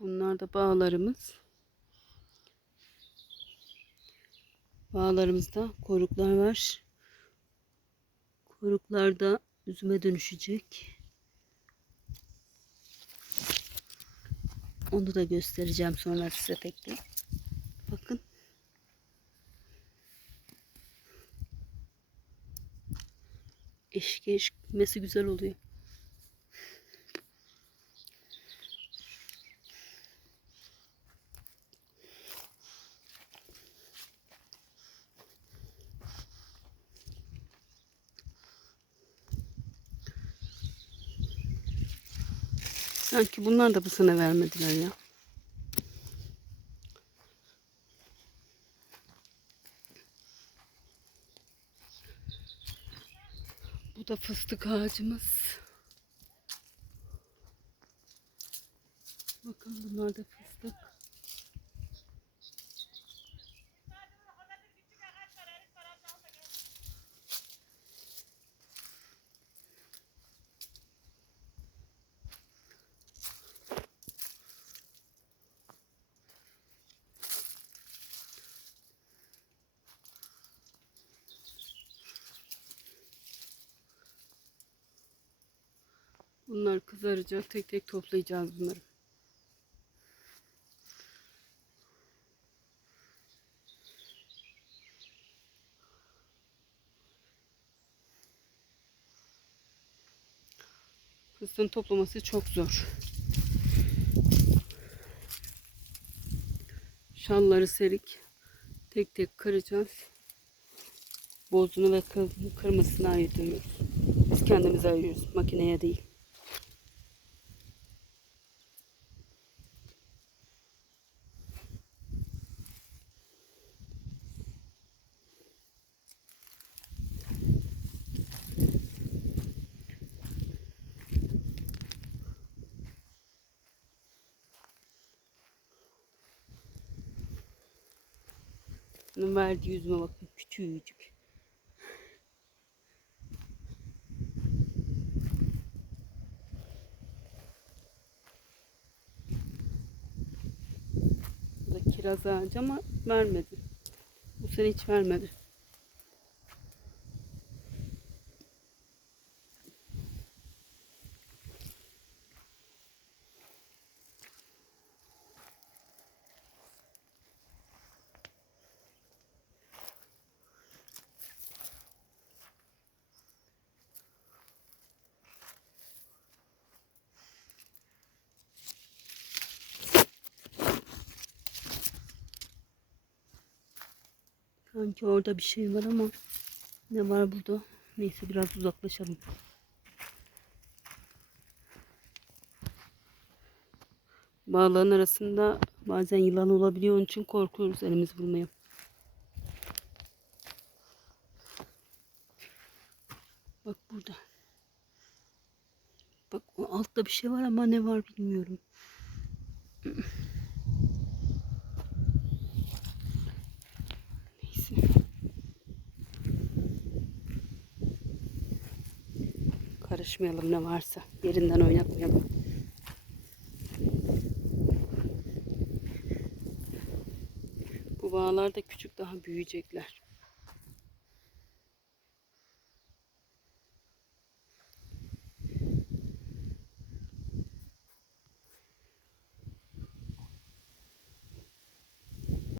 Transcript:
Bunlar da bağlarımız. Bağlarımızda koruklar var. Koruklar da üzüme dönüşecek. Onu da göstereceğim sonra size tek tek. Bakın. Eşik eşikmesi güzel oluyor. Sanki bunlar da bu sene vermediler ya. Bu da fıstık ağacımız. Bakın bunlar da fıstık. Bunlar kızaracak. Tek tek toplayacağız bunları. Fıstığın toplaması çok zor. Şalları serik. Tek tek kıracağız. Bozunu ve kır- kırmızısını ayırıyoruz. Biz kendimiz ayırıyoruz. Makineye değil. Bunun verdiği yüzüme bakın. Küçücük. Bu da kiraz ağacı ama vermedi. Bu sene hiç vermedi. Sanki orada bir şey var ama ne var burada? Neyse biraz uzaklaşalım. Bağların arasında bazen yılan olabiliyor. Onun için korkuyoruz elimiz vurmaya. Bak burada. Bak o altta bir şey var ama ne var bilmiyorum. Karışmayalım ne varsa. Yerinden oynatmayalım. Bu bağlar da küçük daha büyüyecekler.